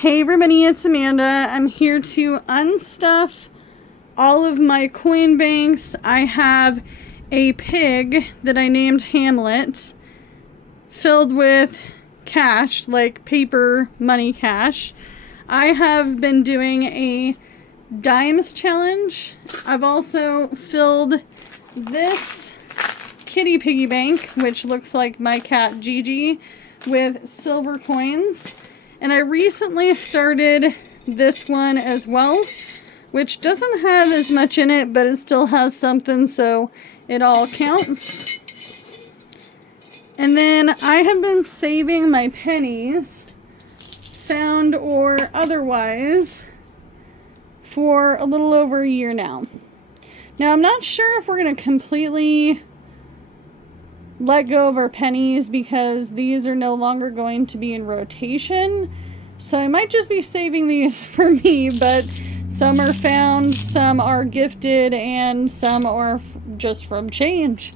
Hey everybody, it's Amanda. I'm here to unstuff all of my coin banks. I have a pig that I named Hamlet filled with cash, like paper money cash. I have been doing a dimes challenge. I've also filled this kitty piggy bank, which looks like my cat Gigi, with silver coins. And I recently started this one as well, which doesn't have as much in it, but it still has something, so it all counts. And then I have been saving my pennies, found or otherwise, for a little over a year now. Now, I'm not sure if we're going to completely let go of our pennies because these are no longer going to be in rotation. So I might just be saving these for me, but some are found, some are gifted, and some are just from change.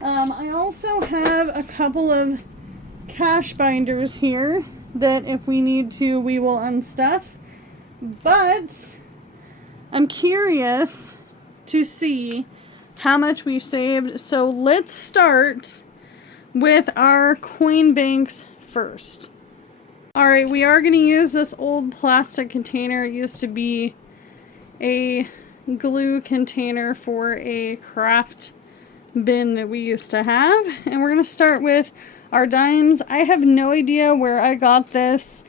I also have a couple of cash binders here that if we need to, we will unstuff. But I'm curious to see how much we saved. So let's start with our coin banks first. All right, we are going to use this old plastic container. It used to be a glue container for a craft bin that we used to have. And we're going to start with our dimes. I have no idea where I got this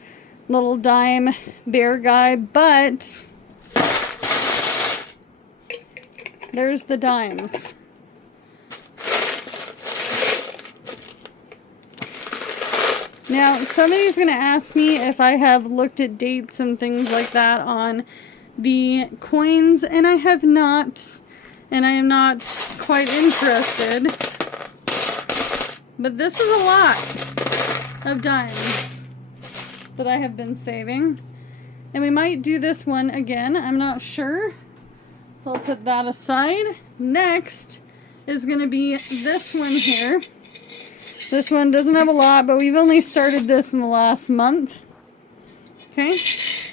little dime bear guy, but there's the dimes. Now, somebody's going to ask me if I have looked at dates and things like that on the coins, and I have not, and I am not quite interested. But this is a lot of dimes that I have been saving. And we might do this one again, I'm not sure. So I'll put that aside. Next is going to be this one here. This one doesn't have a lot, but we've only started this in the last month. Okay. So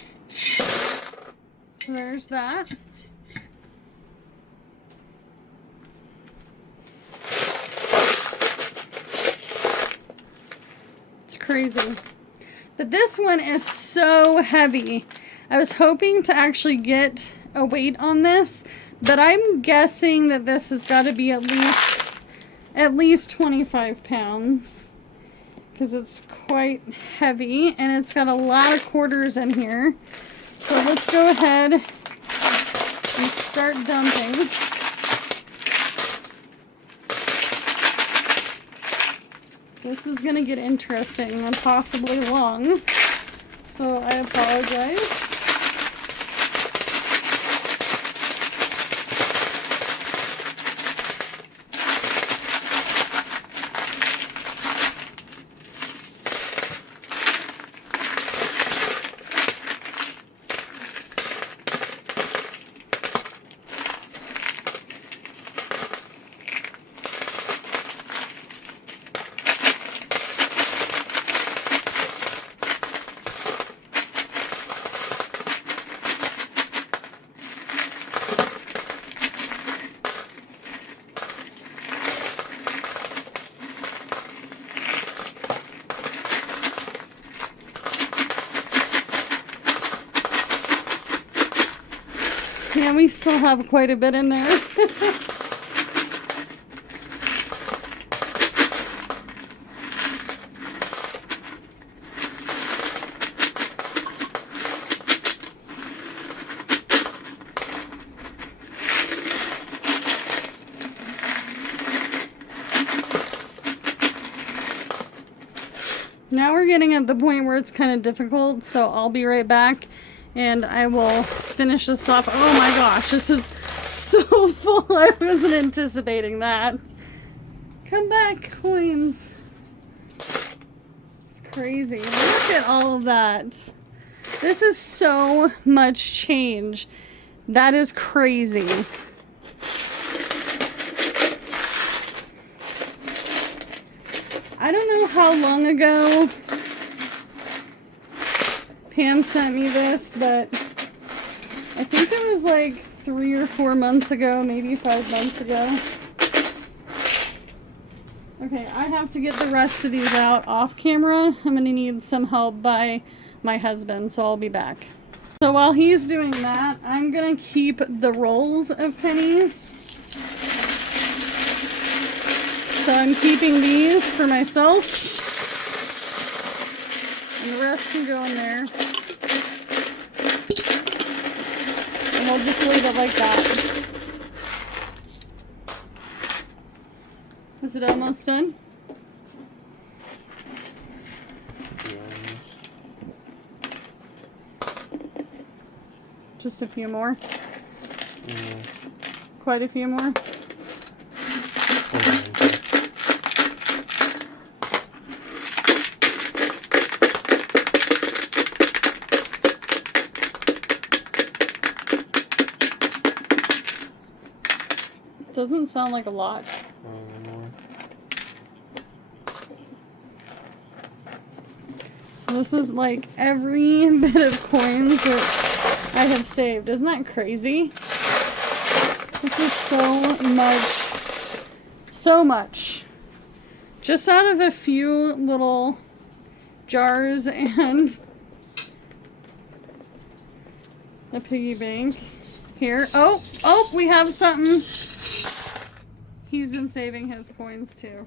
there's that. It's crazy. But this one is so heavy. I was hoping to actually get a weight on this, but I'm guessing that this has got to be at least 25 pounds because it's quite heavy and it's got a lot of quarters in here. So let's go ahead and start dumping. This is gonna get interesting and possibly long, so I apologize. Yeah, we still have quite a bit in there. Now we're getting at the point where it's kind of difficult, so I'll be right back. And I will finish this off. Oh my gosh, this is so full. I wasn't anticipating that. Come back, coins. It's crazy. Look at all of that. This is so much change. That is crazy. I don't know how long ago Pam sent me this, but I think it was like 3 or 4 months ago, maybe 5 months ago. Okay, I have to get the rest of these out off camera. I'm going to need some help by my husband, so I'll be back. So while he's doing that, I'm going to keep the rolls of pennies. So I'm keeping these for myself, and the rest can go in there. And we'll just leave it like that. Is it almost done? Just a few more? Yeah. Quite a few more? Doesn't sound like a lot. So this is like every bit of coins that I have saved. Isn't that crazy? This is so much. So much. Just out of a few little jars and a piggy bank. Here. Oh, we have something. He's been saving his coins too.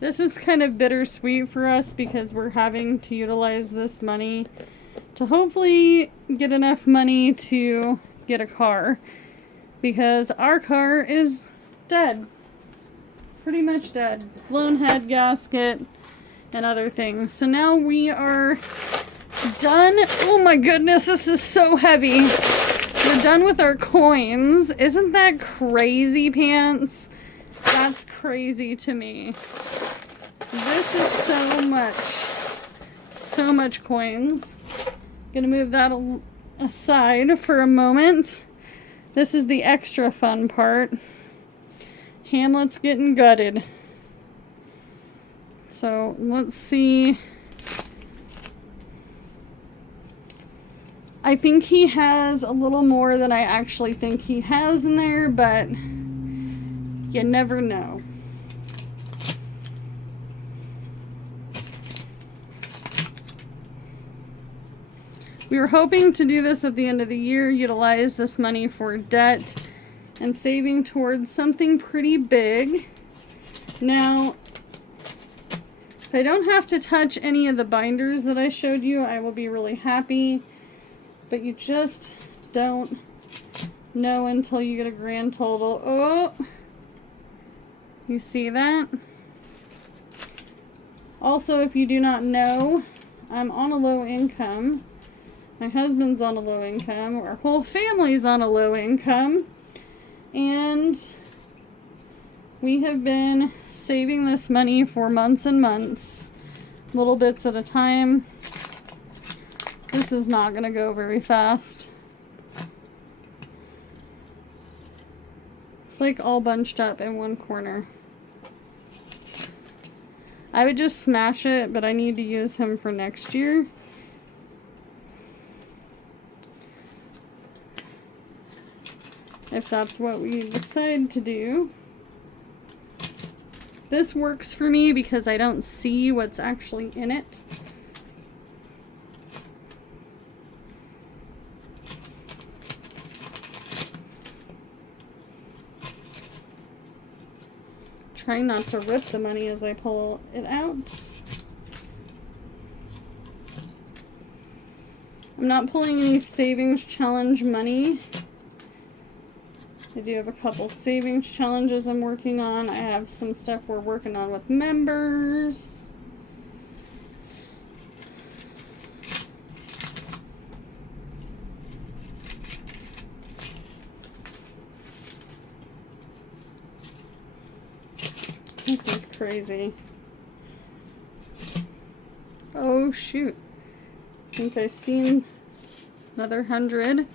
This is kind of bittersweet for us because we're having to utilize this money to hopefully get enough money to get a car, because our car is dead. Pretty much dead. Blown head gasket and other things. So now we are done. Oh my goodness, this is so heavy. We're done with our coins. Isn't that crazy, pants? That's crazy to me. This is so much coins. Gonna move that aside for a moment. This is the extra fun part. Hamlet's getting gutted. So let's see. I think he has a little more than I actually think he has in there, but you never know. We were hoping to do this at the end of the year, utilize this money for debt and saving towards something pretty big. Now, if I don't have to touch any of the binders that I showed you, I will be really happy. But you just don't know until you get a grand total. Oh, you see that? Also, if you do not know, I'm on a low income. My husband's on a low income. Our whole family's on a low income. And we have been saving this money for months and months. Little bits at a time. This is not going to go very fast. It's like all bunched up in one corner. I would just smash it, but I need to use him for next year. If that's what we decide to do. This works for me because I don't see what's actually in it. Trying not to rip the money as I pull it out. I'm not pulling any savings challenge money. I do have a couple savings challenges I'm working on. I have some stuff we're working on with members. This is crazy. Oh shoot. I think I've seen another 100.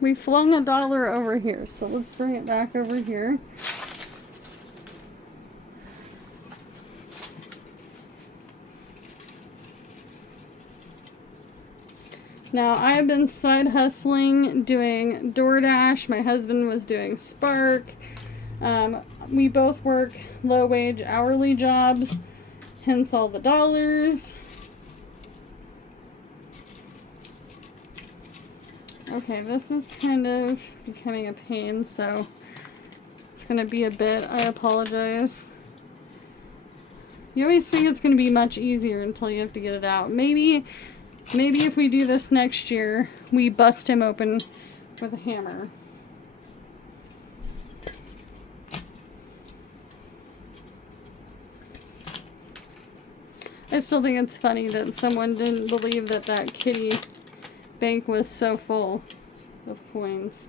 We flung $1 over here, so let's bring it back over here. Now, I've been side hustling, doing DoorDash. My husband was doing Spark. We both work low-wage hourly jobs, hence all the dollars. Okay, this is kind of becoming a pain, so it's going to be a bit. I apologize. You always think it's going to be much easier until you have to get it out. Maybe if we do this next year, we bust him open with a hammer. I still think it's funny that someone didn't believe that that kitty bank was so full of coins.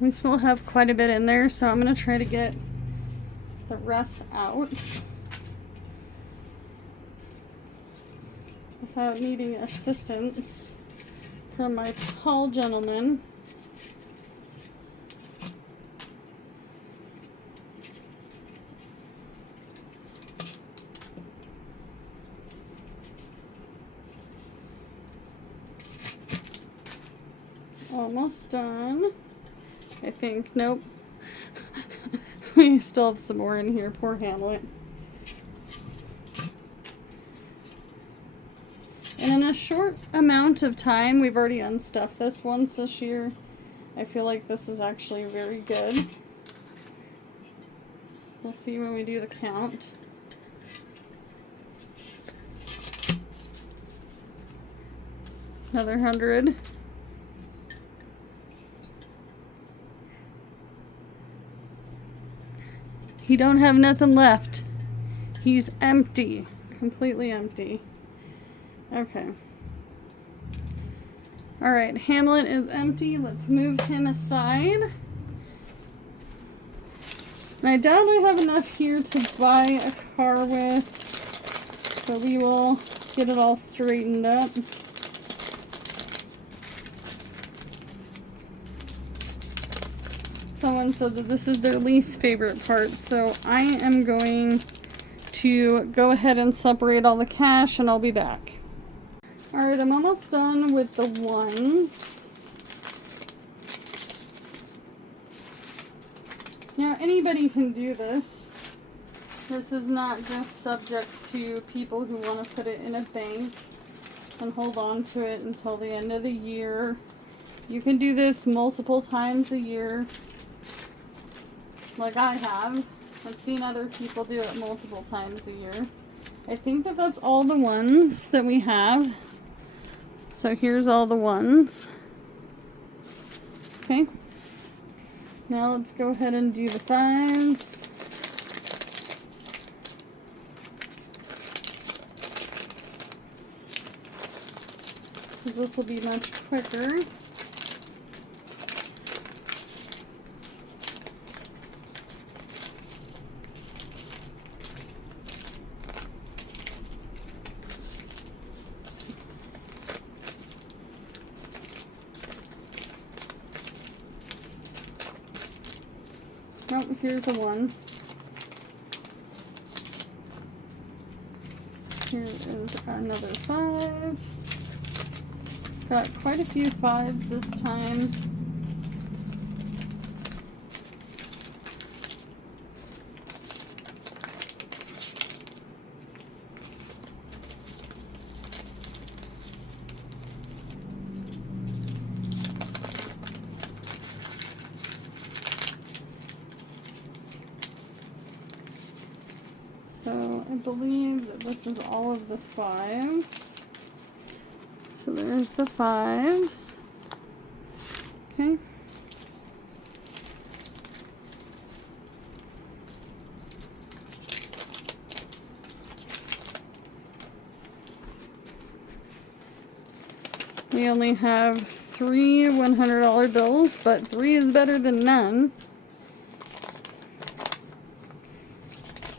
We still have quite a bit in there, so I'm going to try to get the rest out without needing assistance from my tall gentleman. Almost done. I think. Nope. We still have some more in here. Poor Hamlet. And in a short amount of time, we've already unstuffed this once this year. I feel like this is actually very good. We'll see when we do the count. Another 100. He don't have nothing left. He's empty. Completely empty. Okay. Alright, Hamlet is empty. Let's move him aside. I doubt I have enough here to buy a car with, so we will get it all straightened up. Someone said that this is their least favorite part, so I am going to go ahead and separate all the cash and I'll be back. Alright, I'm almost done with the ones. Now, anybody can do this. This is not just subject to people who want to put it in a bank and hold on to it until the end of the year. You can do this multiple times a year, like I have. I've seen other people do it multiple times a year. I think that that's all the ones that we have. So here's all the ones. Okay. Now let's go ahead and do the fives. Because this will be much quicker. Oh, here's a 1. Here is another 5. Got quite a few 5s this time. So I believe that this is all of the 5s. So there's the 5s. Okay. We only have 3 $100 bills, but 3 is better than none.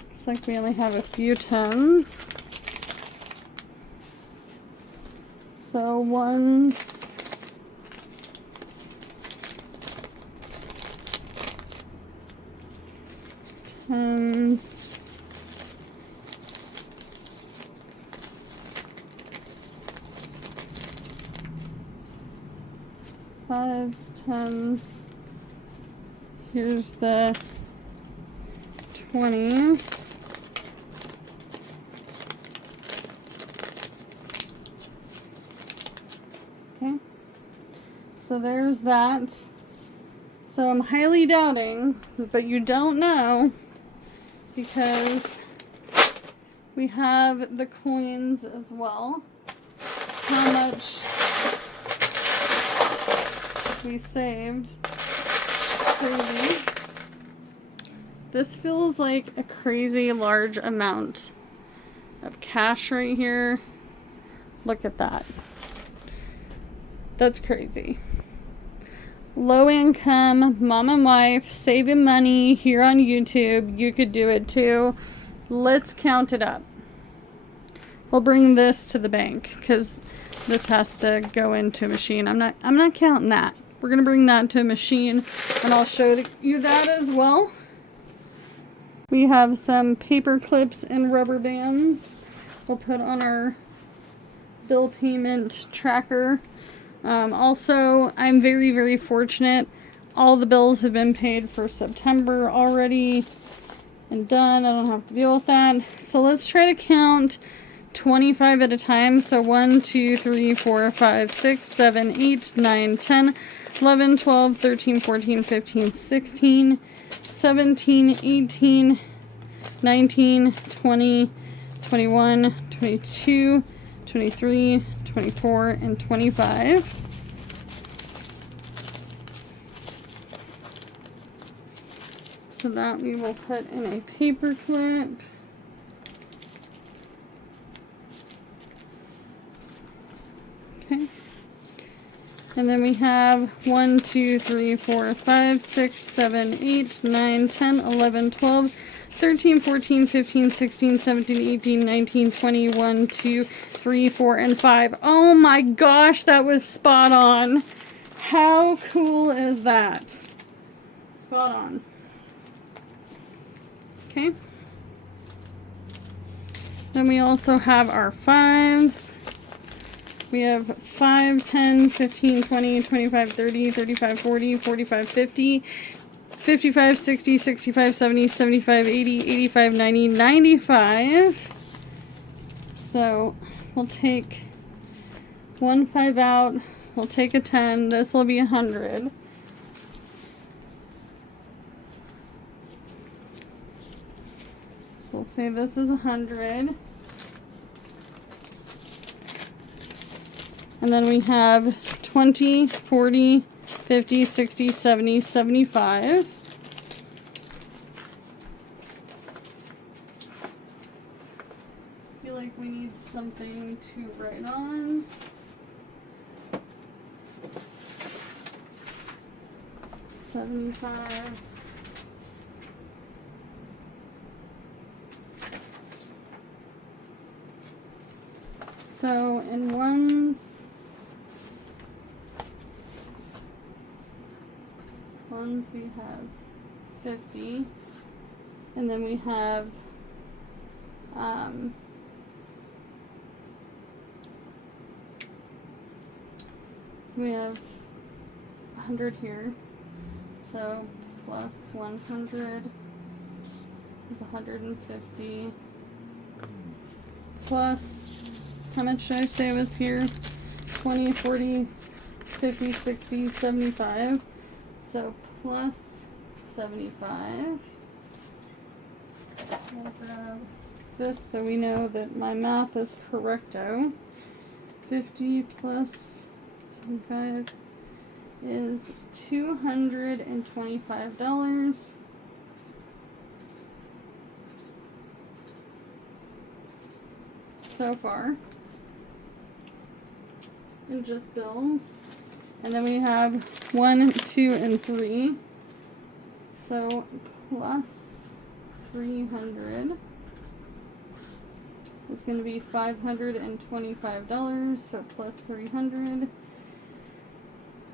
Looks like we only have a few tens. So ones, tens, fives, tens. Here's the 20s. Okay. So there's that. So I'm highly doubting, but you don't know, because we have the coins as well. How much we saved. Crazy. This feels like a crazy large amount of cash right here. Look at that. That's crazy. Low income, mom and wife, saving money here on YouTube. You could do it too. Let's count it up. We'll bring this to the bank because this has to go into a machine. I'm not counting that. We're gonna bring that to a machine, and I'll show you that as well. We have some paper clips and rubber bands we'll put on our bill payment tracker. Also, I'm very, very fortunate. All the bills have been paid for September already and done. I don't have to deal with that. So let's try to count 25 at a time. So 1, 2, 3, 4, 5, 6, 7, 8, 9, 10, 11, 12, 13, 14, 15, 16, 17, 18, 19, 20, 21, 22, 23, 24, and 25. So that we will put in a paper clip. Okay. And then we have 1, 2, 3, 4, 5, 6, 7, 8, 9, 10, 11, 12, 13, 14, 15, 16, 17, 18, 19, 20, 1, 2, 3, 4, and 5. Oh my gosh, that was spot on. How cool is that? Spot on. Okay. Then we also have our fives. We have 5, 10, 15, 20, 25, 30, 35, 40, 45, 50, 55, 60, 65, 70, 75, 80, 85, 90, 95. So we'll take 1 5 out. We'll take a 10. This will be 100. So we'll say this is 100. And then we have 20, 40, 50, 60, 70, 75. I feel like we need something to write on. $75. So in ones we have 50, and then we have so we have 100 here, so plus 100 is 150, plus, how much should I say was here? 20, 40, 50, 60, 75. So plus 75. I'll grab this so we know that my math is correcto. 50 plus 75 is $225. So far. And just bills. And then we have 1, 2, and 3. So plus 300 is going to be $525. So plus 300.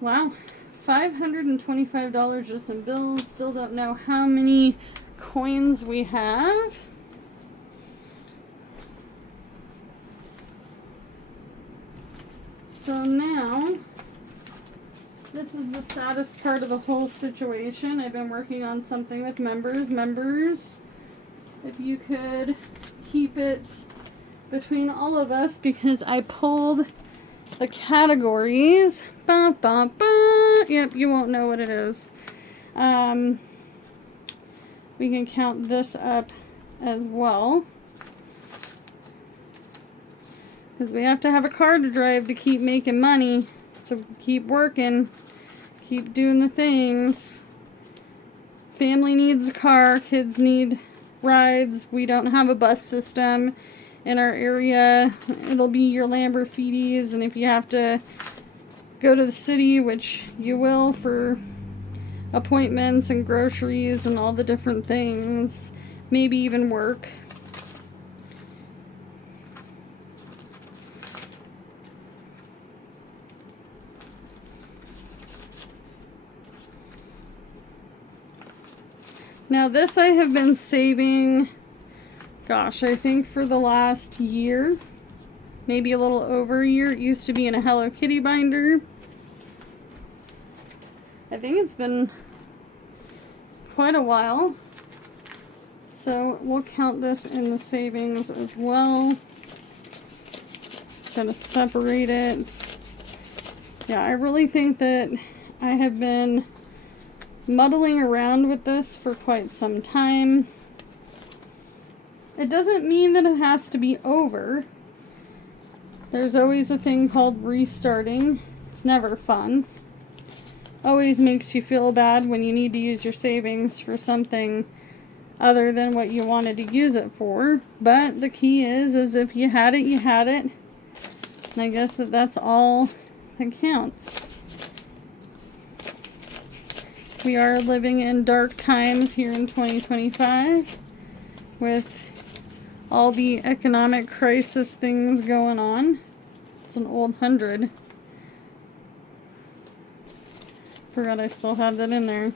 Wow, $525 just in bills. Still don't know how many coins we have. So now, this is the saddest part of the whole situation. I've been working on something with members. Members, if you could keep it between all of us, because I pulled the categories. Ba, ba, ba. Yep, you won't know what it is. We can count this up as well, because we have to have a car to drive to keep making money. So keep working, keep doing the things. Family needs a car, kids need rides. We don't have a bus system in our area. It'll be your Lamborghinis, and if you have to go to the city, which you will for appointments and groceries and all the different things, maybe even work. Now this I have been saving, gosh, I think for the last year, maybe a little over a year. It used to be in a Hello Kitty binder. I think it's been quite a while. So we'll count this in the savings as well. Gotta separate it. Yeah, I really think that I have been muddling around with this for quite some time. It doesn't mean that it has to be over. There's always a thing called restarting. It's never fun. Always makes you feel bad when you need to use your savings for something other than what you wanted to use it for. But the key is if you had it, you had it. And I guess that's all that counts. We are living in dark times here in 2025 with all the economic crisis things going on. It's an old 100. Forgot I still had that in there.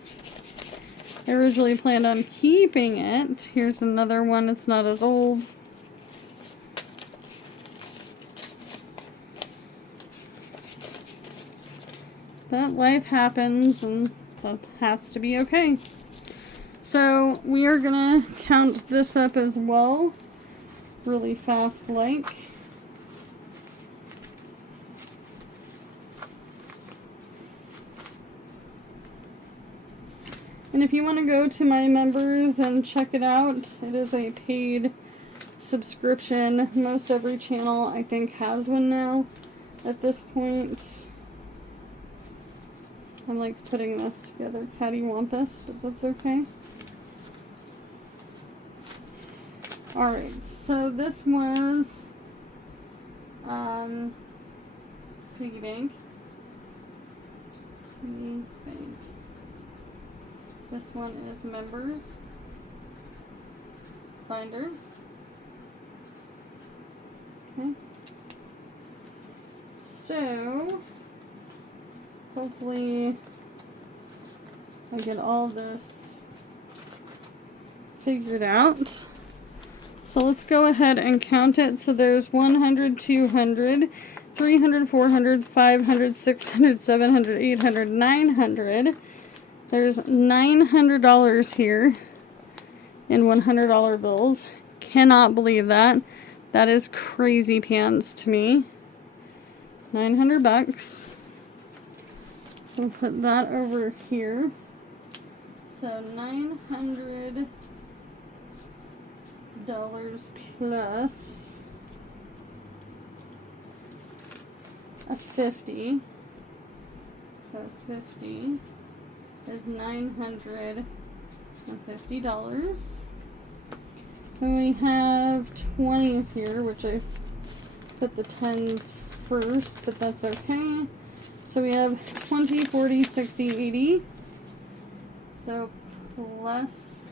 I originally planned on keeping it. Here's another one. It's not as old. But life happens, and that has to be okay. So we are gonna count this up as well, really fast like. And if you want to go to my members and check it out, it is a paid subscription. Most every channel I think has one now at this point. I'm like putting this together cattywampus, but that's okay. Alright, so this was Piggy Bank. Piggy Bank. This one is members binder. Okay. So hopefully I get all this figured out. So let's go ahead and count it. So there's 100, 200, 300, 400, 500, 600, 700, 800, 900. There's $900 here in $100 bills. Cannot believe that. That is crazy pants to me. 900 bucks. So we'll put that over here. So $900 plus a 50. So 50 is $950. Then we have 20s here, which I put the 10s first, but that's okay. So we have 20, 40, 60, 80. So plus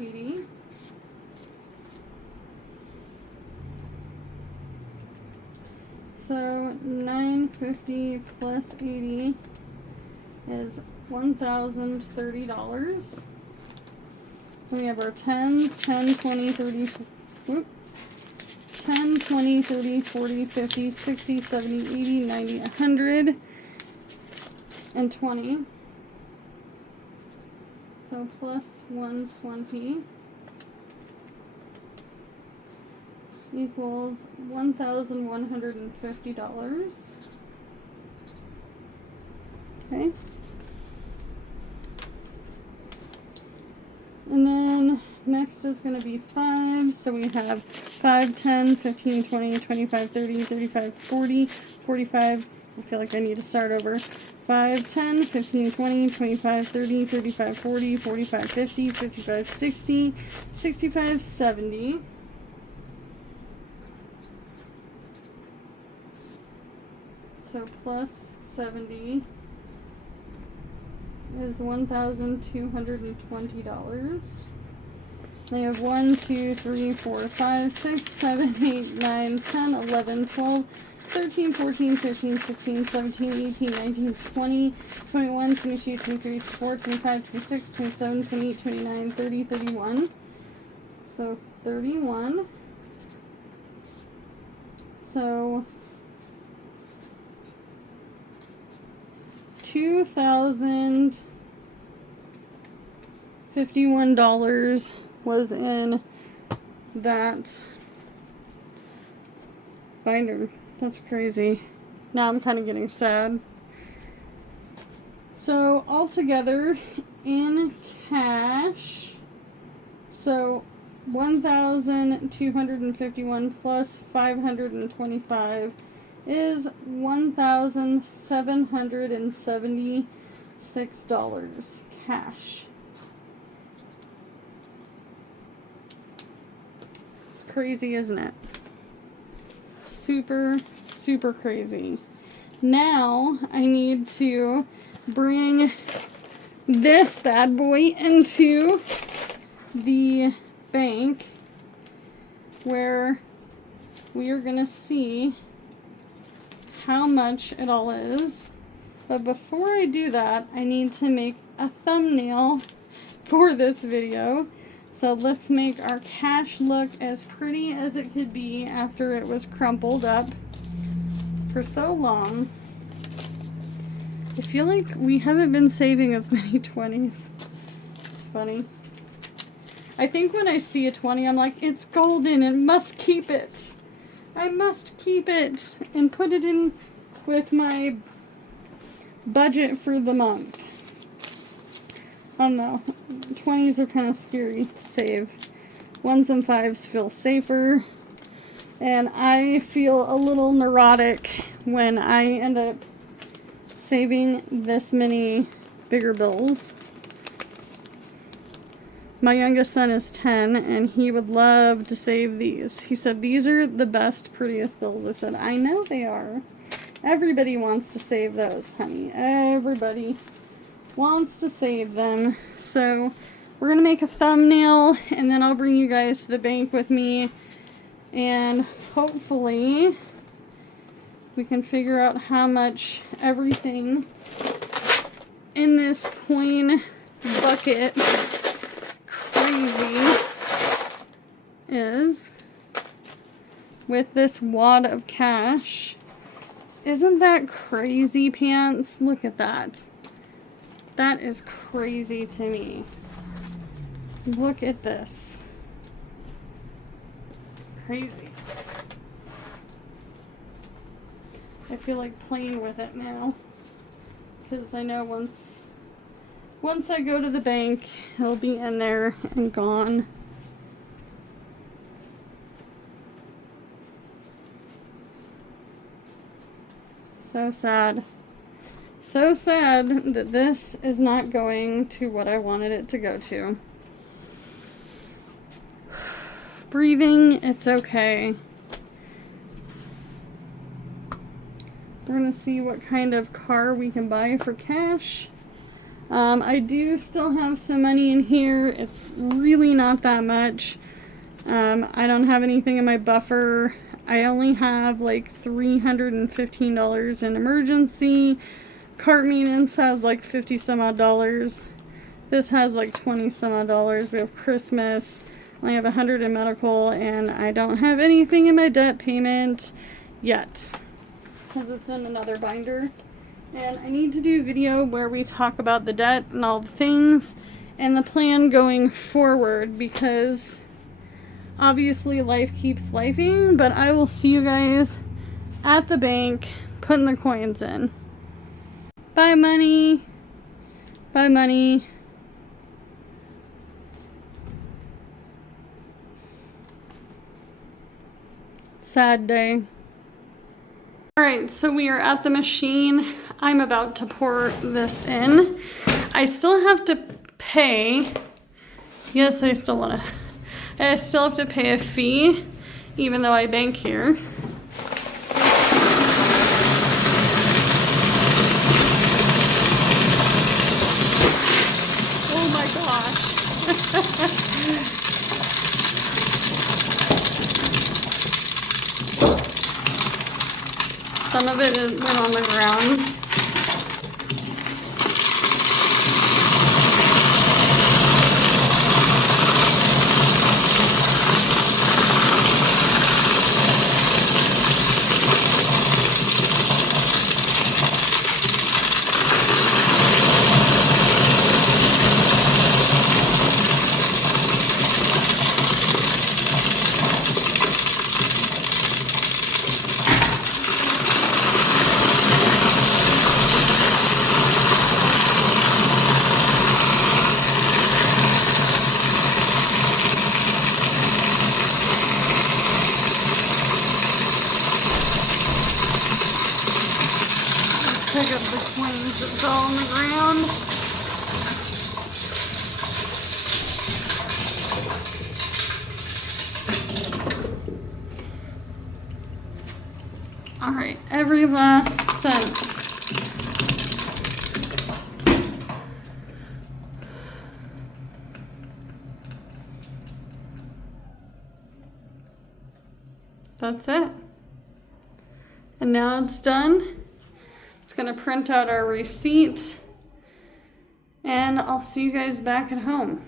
80. So 950 plus 80 is $1,030. We have our 10s, 10, 20, 30, whoop, 10, 20, 30, 40, 50, 60, 70, 80, 90, 100, and 20. So plus 120 equals $1,150. Okay. And then next is going to be 5. So we have 5, 10, 15, 20, 25, 30, 35, 40, 45. I feel like I need to start over. 5, 10, 15, 20, 25, 30, 35, 40, 45, 50, 55, 60, 65, 70. So plus 70 is $1,220. They have 1, 2, 3, 4, 5, 6, 7, 8, 9, 10, 11, 12, 13, 14, 15, 16, 17, 18, 19, 20, 21, 22, 23, 24, 25, 26, 27, 28, 29, 30, 31. So 31. So $2,051 was in that binder. That's crazy. Now I'm kind of getting sad. So altogether in cash, so 1,251 plus 525 is $1,776 cash. It's crazy, isn't it? Super, super crazy. Now I need to bring this bad boy into the bank where we are going to see how much it all is. But before I do that, I need to make a thumbnail for this video. So let's make our cash look as pretty as it could be after it was crumpled up for so long. I feel like we haven't been saving as many 20s. It's funny. I think when I see a 20, I'm like, it's golden and must keep it. I must keep it and put it in with my budget for the month. I don't know. 20s are kind of scary to save. 1s and 5s feel safer. And I feel a little neurotic when I end up saving this many bigger bills. My youngest son is 10 and he would love to save these. He said, these are the best, prettiest bills. I said, I know they are. Everybody wants to save those, honey. Everybody wants to save them. So we're going to make a thumbnail and then I'll bring you guys to the bank with me. And hopefully we can figure out how much everything in this coin bucket crazy is with this wad of cash. Isn't that crazy pants? Look at that. That is crazy to me. Look at this. Crazy. I feel like playing with it now. Because I know once I go to the bank, it'll be in there and gone. So sad. So sad that this is not going to what I wanted it to go to. Breathing, it's okay. We're gonna see what kind of car we can buy for cash. I do still have some money in here. It's really not that much. I don't have anything in my buffer. I only have like $315 in emergency. Cart maintenance has like 50 some odd dollars. This has like 20 some odd dollars. We have Christmas. I only have 100 in medical, and I don't have anything in my debt payment yet because it's in another binder. And I need to do a video where we talk about the debt and all the things and the plan going forward, because obviously life keeps lifing. But I will see you guys at the bank putting the coins in. Bye, money. Bye, money. Sad day. Alright, so we are at the machine. I'm about to pour this in. I still have to pay. Yes, I still have to pay a fee, even though I bank here. Oh my gosh. Some of it went on the ground. Pick up the coins that fell on the ground. Alright, every last cent. That's it. And now it's done. It's gonna print out our receipt, and I'll see you guys back at home.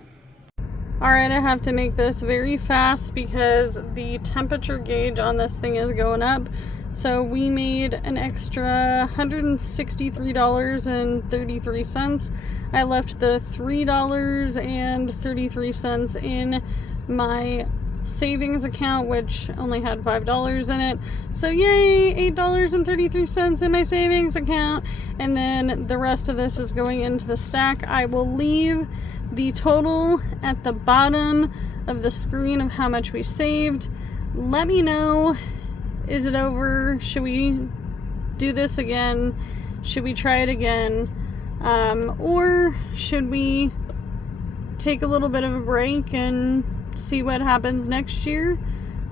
Alright, I have to make this very fast because the temperature gauge on this thing is going up. So we made an extra $163.33. I left the $3.33 in my savings account, which only had $5 in it. So yay, $8.33 in my savings account. And then the rest of this is going into the stack. I will leave the total at the bottom of the screen of how much we saved. Let me know, is it over? Should we do this again? Should we try it again? Or should we take a little bit of a break and see what happens next year?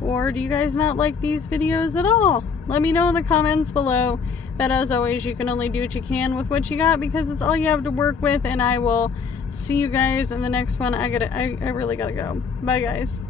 Or do you guys not like these videos at all? Let me know in the comments below. But as always, you can only do what you can with what you got, because it's all you have to work with. And I will see you guys in the next one. I really gotta go. Bye, guys.